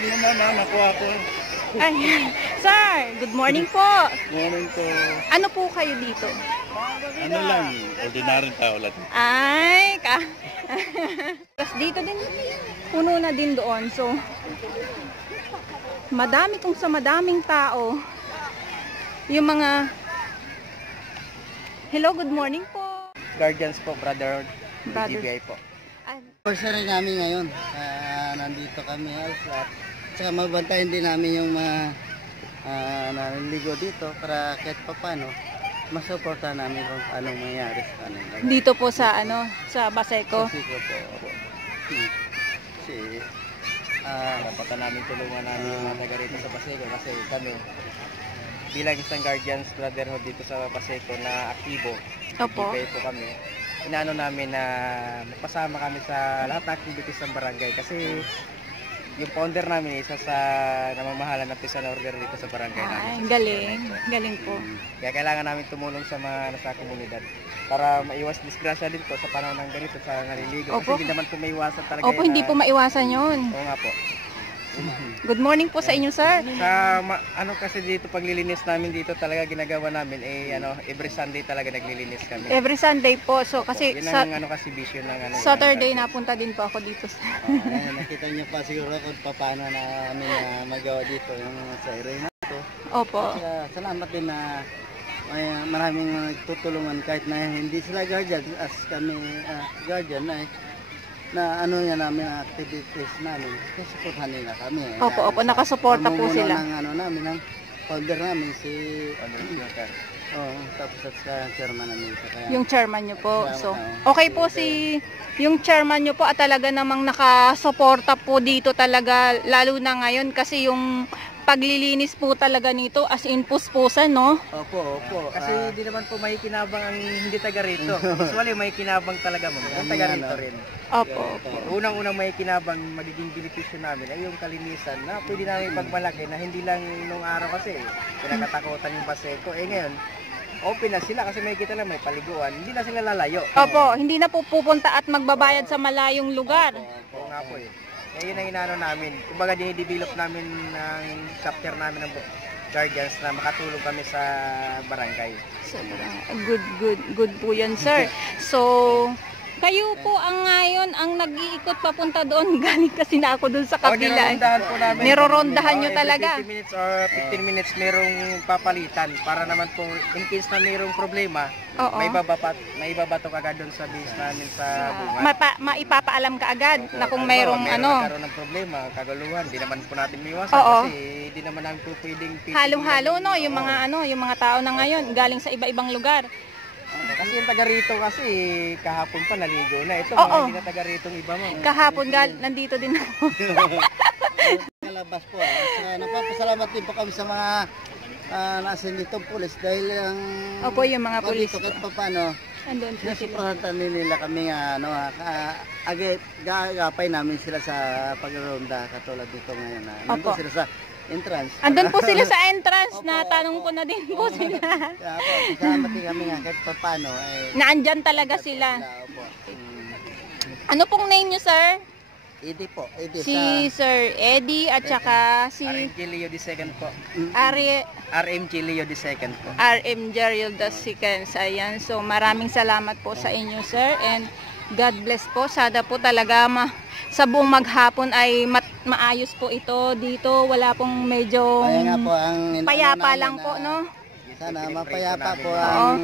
Bilisan mo mama, nakuha ko. Ay, sir, good morning po. Morning po. Ano po kayo dito? Ano lang, ordinaryong tao lang. Ay, Tapos dito din, puno na din doon. So, madami kung sa madaming tao. Yung mga... Hello, good morning po. Guardians po, brother. GBI po. First rin namin ngayon. Nandito kami at saka mabantayan din namin yung mga naliligo dito para kahit pa paano masuporta namin kung anong mangyari sa kanila. Dito po sa sa Baseco. Baseco po. Napatan namin tulungan namin yung mga taga rito sa Baseco kasi kami bilang isang Guardians Brotherhood dito sa Baseco na aktibo. Opo. GBI po kami. Inaano namin na magpasama kami sa lahat ng activities ng barangay kasi yung founder namin isa sa namamahala ng peace and order dito sa barangay namin. Galing po. Kaya kailangan namin tumulong sa mga nasa komunidad para maiwas disgrasya din po sa panahon ng ganito sa naliligo. Opo. Kasi hindi naman po maiwasan talaga. Opo, hindi po maiwasan yun. Oo nga po. Good morning po sa inyo, sir. Sa kasi dito paglilinis namin dito talaga ginagawa namin every Sunday talaga naglilinis kami. Every Sunday po. So kasi yun ang kasi vision ng Saturday napunta din po ako dito. Nakita niyo pa siguro kung paano namin magawa dito yung sa area na ito. Opo. Salamat din na maraming nagtutulungan kahit na hindi sila guardian as kami guardian na niya namin activities namin kasi supportan nila kami. Opo, nakasuporta po sila. Namin ng founder namin si tapos sa chairman namin. Yung chairman nyo po. So, okay po yung chairman nyo po at talaga namang nakasuporta po dito talaga lalo na ngayon kasi yung paglilinis po talaga nito as in puspusan, no? Opo. Kasi hindi naman po makikinabang ang hindi taga rito. Usually makikinabang talaga ang taga rito rin. Opo. Unang-unang makikinabang magiging benepisyo namin ay yung kalinisan na pwede namin pagmalaki na hindi lang nung araw kasi pinakatakutan yung Baseco. Ngayon, open na sila kasi makikita na may paliguan. Hindi na sila lalayo. Opo, hindi na po pupunta at magbabayad sa malayong lugar. Oo nga po eh. Yun ang inaano namin. Kumbaga dinidevelop namin ng chapter namin ng Guardians na makatulong kami sa barangay. Good po yan, sir. So, kayo po ang ngayon ang nag-iikot papunta doon. Galing kasi na ako doon sa kabila. Nirorondahan po namin. Nirorondahan nyo talaga. 20 minutes or 15 minutes merong papalitan para naman po in case na merong problema, maibabato agad doon sa base namin sa bunga. Maipapaalam ka agad na kung mayroong magkaroon ng problema, kaguluhan, hindi naman po natin maiwasan kasi hindi naman namin po pwedeng halo-halo, no, yung mga tao na ngayon galing sa iba-ibang lugar. Kasi yung taga rito kasi kahapon pa naligo na. Ito mga hindi na taga rito iba mo. Kahapon nandito din ako. Kalabas po. Napapasalamat din po kami sa mga nasa ditong pulis dahil yung mga pulis kahit pa paano nasuportan nila kami gagapay namin sila sa pagronda katulad dito ngayon. Nandun sila sa entrance. Andun po sila sa entrance na tanong ko na din po sila. Salamat din kami nga kahit pa paano. Naandyan talaga sila. Ano pong name nyo, sir? Eddie po. Sir Eddie at saka si RMG Leo II po. RMG Leo II po. RMG Leo II. Ayan. So maraming salamat po sa inyo, sir. And God bless po. Sada po talaga sa buong maghapon ay maayos po ito dito. Wala pong medyo payapa lang po, no? Sana mapayapa po ang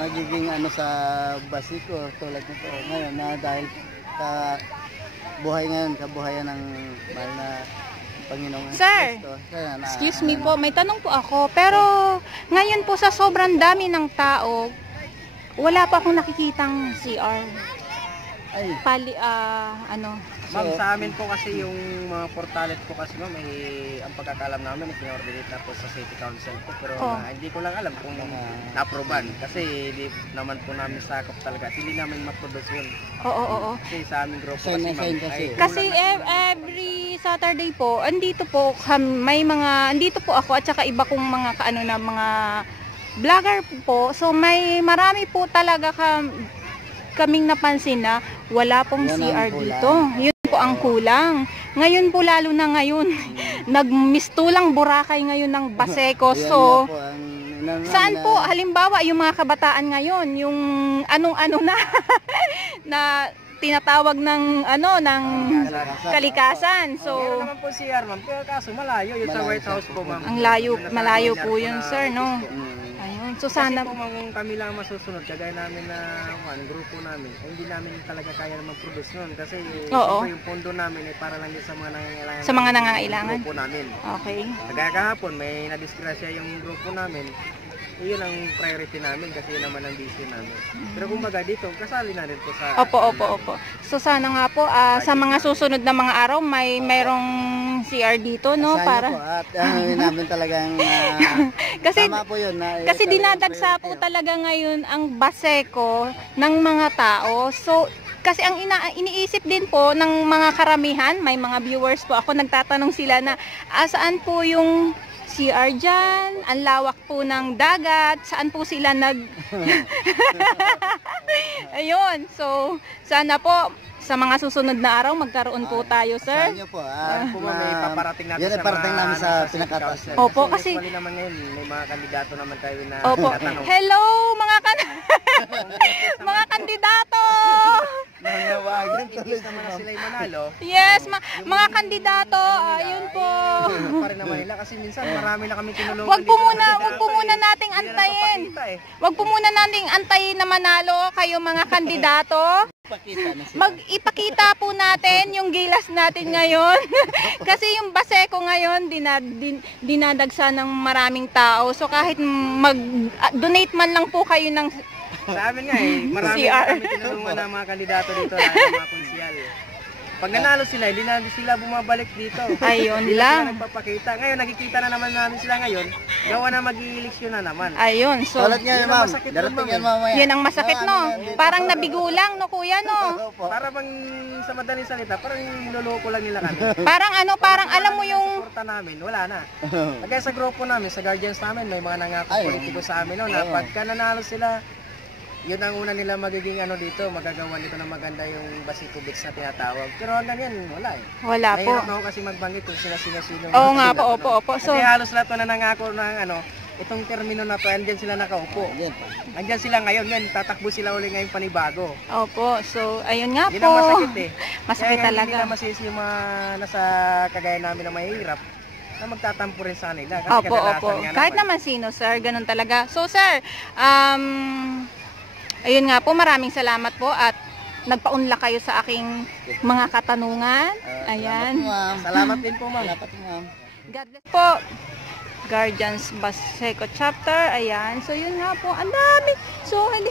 magiging sa Baseco tulad nito ngayon na dahil sa buhay ngayon, kabuhayan ng mahal na Panginoon. Sir, excuse me po, may tanong po ako. Pero ngayon po sa sobrang dami ng tao, wala pa akong nakikitang CR. Ma'am, sa amin po kasi yung mga portalet po kasi ma'am, ang pagkakalam namin i-coordinate na po sa City Council po pero hindi ko lang alam kung na-approvean kasi hindi naman po namin sakop talaga at hindi namin ma-produce yun. Oo. Kasi sa aming grupo kasi ma'am. Kasi every Saturday po, andito po ako at saka iba kong mga mga vlogger po. So marami po talaga kaming napansin na wala pong CR dito. Yun po ang kulang. Ngayon po, lalo na ngayon, nagmistulang Boracay ngayon ng Baseco. Yan So, nga po ang inano saan na- po, halimbawa, yung mga kabataan ngayon, yung anong-ano na, na tinatawag ng, ng kalikasan. Meron So, naman po si ma'am, pero kaso malayo yun sa Malayo White House po, ma'am. ang layo, Nasa malayo Milyar po yun, na sir, no? office po. Ayun. So, Kasi sana, po, ma'am, kung kami lang masusunod, kagaya namin na grupo namin, hindi namin talaga kaya na mag-produce nun. Kasi Oo. siyempre, yung pondo namin ay para lang yun sa mga nangangailangan. Sa mga ng nangangailangan. Grupo namin. okay. Kagaya kahapon, may nadisgrasya yung grupo namin. Yun ang priority namin kasi yun naman ang vision namin. Pero kumbaga dito, kasali na rin po sa... Opo. So, sana nga po, sa mga susunod na mga araw, mayroong CR dito, no? Sana Para, po, at yun namin talagang kasi, tama po yun. kasi dinadagsa po talaga ngayon ang Baseco ng mga tao. So, kasi ang iniisip din po ng mga karamihan, may mga viewers po ako, nagtatanong sila na, saan po yung CR dyan? Ang lawak po ng dagat. Saan po sila Ayun. So, sana po, sa mga susunod na araw, magkaroon po tayo, sir. Sa inyo po. Po, ma'am, may paparating natin Yan ay parating namin sa City pinakataas. Council. Opo, kasi- usually naman ngayon, may mga kandidato naman tayo na Opo. tinatanong. Hello, mga kandidato! Nangawagan tuloy Imbis si naman na ma'am. sila'y manalo, Yes, mga kandidato, ayun po. pa rin naman nila kasi minsan marami na kami tinulungan. Wag po dito na muna, kandidato wag po muna eh. nating Hindi na antayin. napapakita eh. Wag po muna nating antayin na manalo kayo mga kandidato. Pakita na sila. Ipakita po natin yung gilas natin ngayon. Kasi yung Baseco ngayon dinadagsa ng maraming tao. So kahit donate man lang po kayo ng Sa amin nga eh, marami CR. na kami tinulungan ng mga kandidato dito, lalo ng mga konsyal. Pag nanalo sila, hindi na sila bumabalik dito. Ayun Hindi na lang. sila nagpapakita. Ngayon, nakikita na naman namin sila ngayon, gawa na mag-i-eleksyon na naman. ayun. So Tulad nga Yun yun, ang ma'am. masakit dun, Darating ma'am, yan mamaya. yun ang masakit, no? Parang nabigo lang, no, kuya, no? Opo. para bang sa madaling salita, parang niloloko lang nila kami. Parang alam mo yung Suporta namin, wala na. Kaya sa grupo namin, sa guardians namin, may mga nangako Ay, politiko sa amin no, na pagka nanalo sila, yun ang una nila magiging dito, magagawa nito na maganda yung Baseco Beach na tinatawag. Pero hanggang yan, wala eh. wala po. Mahirap na ako kasi magbanggit kung sino-sino. Oo nga po, opo. So, So, kasi halos lahat na nangako ng itong termino na to, andyan sila nakaupo. Yan po. Andyan sila ngayon, tatakbo sila uli ngayong panibago. opo. So, ayun nga Yun po. ang masakit eh. Masakit Kaya talaga. hindi nila masisi yung mga nasa kagaya namin na mahirap na magtatampo rin sa kanila. Kasi Opo. kadalasan nga Kahit naman sino, sir, ganun talaga. So, sir, ayun nga po, maraming salamat po at nagpaunla kayo sa aking mga katanungan. Ayan. Salamat din po, ma'am. Salamat po, ma'am. God bless po. Guardians Baseco chapter. Ayan. So, yun nga po. Ang dami. So, hindi.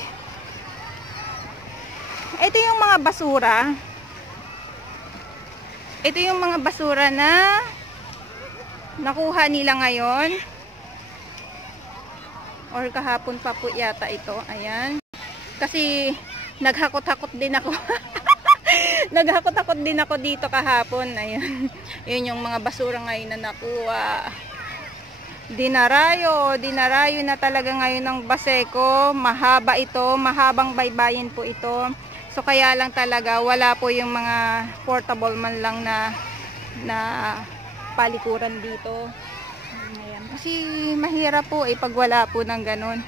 Ito yung mga basura. Ito yung mga basura na nakuha nila ngayon. Or kahapon pa po yata ito. Ayan. Kasi naghakot-hakot din ako. Naghakot-hakot din ako dito kahapon. Ayun. Yun yung mga basura ngayon na nakuha. Dinarayo na talaga ngayon ng Baseco. Mahaba ito, mahabang baybayin po ito. So kaya lang talaga wala po yung mga portable man lang na palikuran dito. Ayan. Kasi mahirap po pag wala po ng ganun.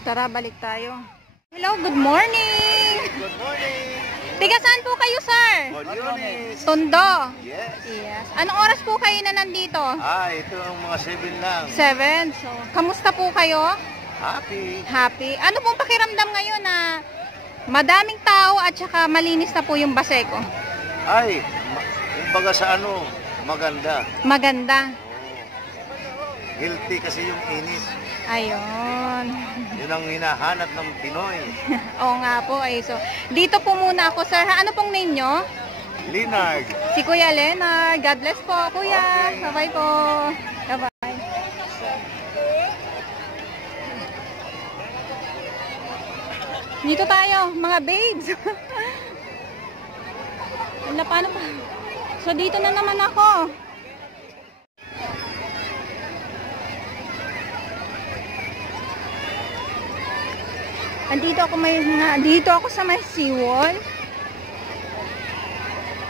Tara, balik tayo. Hello, good morning! Good morning! Tiga saan po kayo, sir? Boniones! Tondo. Yes! Yes. Anong oras po kayo na nandito? Ito ang mga 7 lang. 7. So, kamusta po kayo? Happy! Happy. Ano pong pakiramdam ngayon na madaming tao at saka malinis na po yung Baseco? Kumbaga sa maganda. Maganda. Healthy kasi yung init. Ayun. Yun ang hinahanap ng Pinoy. Oo nga po. Ay, so, dito po muna ako, sir. Ano pong name nyo? Leonard. Si Kuya Leonard. God bless po, Kuya. Okay. Bye-bye po. Bye-bye. Dito tayo, mga babes. Wala, paano pa? So, dito na naman ako. Dito ako sa may seawall.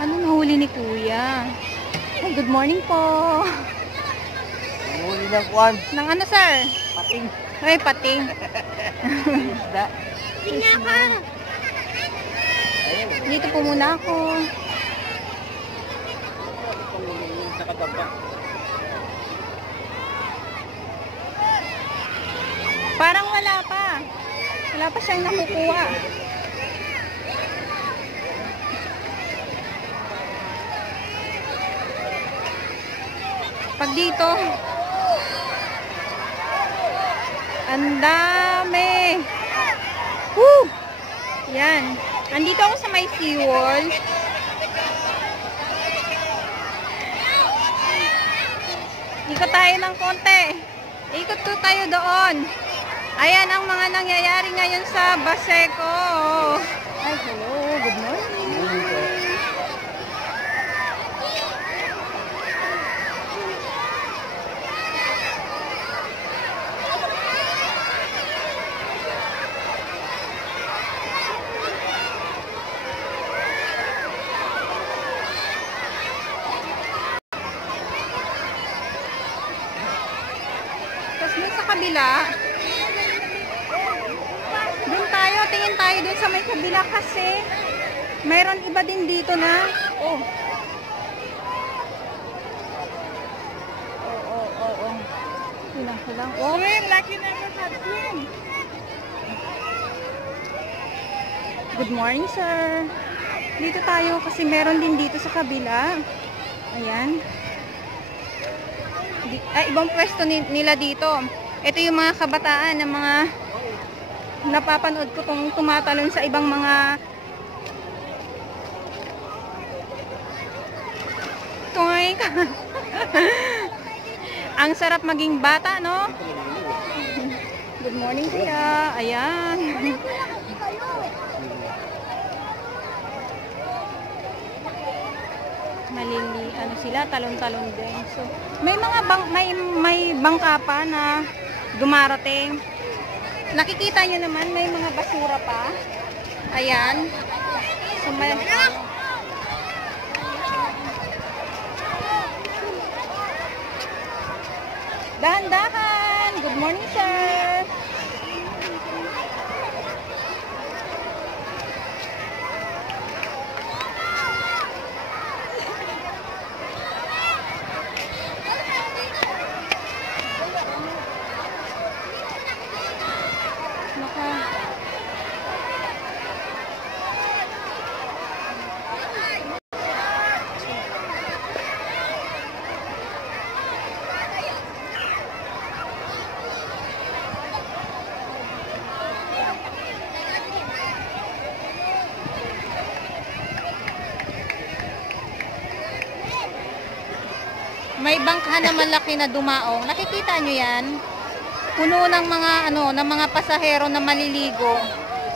Ano nahuli ni Kuya? Ay, good morning po. Huli ng kwan. Nang ano, sir? Pating. Ay, pating. Isda. Dito po muna ako. Sa kadamba. Parang wala pa. Wala pa siyang nakukuha. Pag dito, ang dami. Woo! Yan. Andito ako sa may seawall. Ikot tayo ng konti. Ikot to tayo doon. Ayan ang mga nangyayari ngayon sa Baseco. Ay, hello. Good morning. Tapos dun sa kabila, dun tayo, tingin tayo dun sa may kabila kasi mayroon iba din dito na. Oh. Oh. Kulang. Oh, like you never had swim. Good morning, sir. Dito tayo kasi meron din dito sa kabila. Ayan. Ibang pwesto nila dito. Ito yung mga kabataan ng mga napapanood ko kung tumatalon sa ibang mga toink. Ang sarap maging bata, no? Good morning, kuya. Ayan. Ano sila, talon-talon din. So, may mga may bangka pa na dumarating. Nakikita nyo naman, may mga basura pa. Ayan. So, dahan-dahan. Good morning, sir. May bangka na malaki na dumaong. Nakikita nyo yan? Puno ng mga ng mga pasahero na maliligo.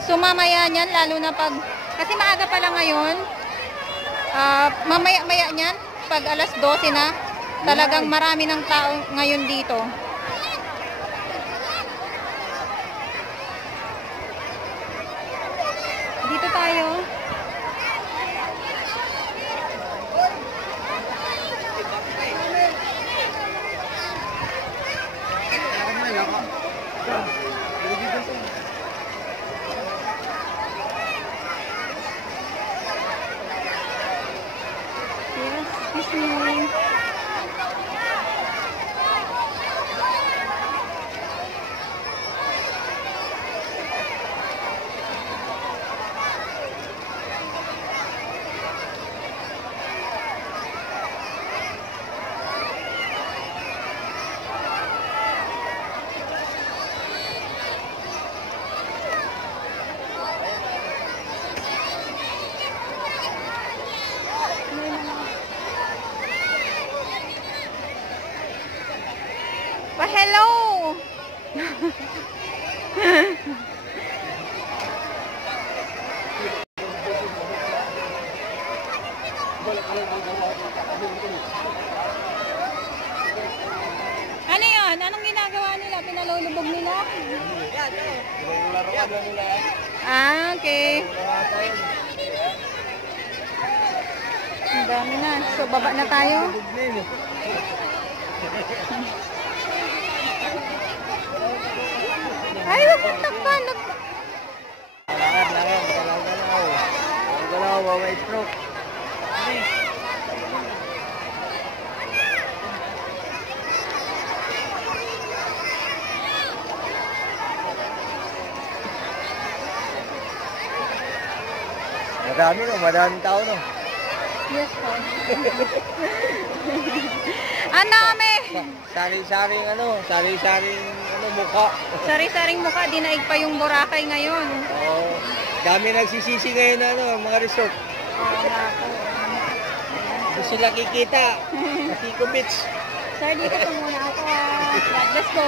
So mamaya niyan, lalo na pag kasi maaga pa lang ngayon. Mamaya niyan, pag alas 12 na, talagang marami ng tao ngayon dito. Dito tayo. Pa-hello! Ano yun? Anong ginagawa nila? Pinalulubog nila? Ah, okay. Ang dami na. So, baba na tayo. Ay, wag mong takpan. Galaw, may stroke. Madaming tao, no? Yes po. Ang dami. Sari-saring mukha. Sari-saring mukha, dinaig pa yung Boracay ngayon. Oo. Dami nagsisisi ngayon na mga resort. Oo nga po. Hindi sila kikita. Kasi Beach. Sir, dito po muna ako. God bless po.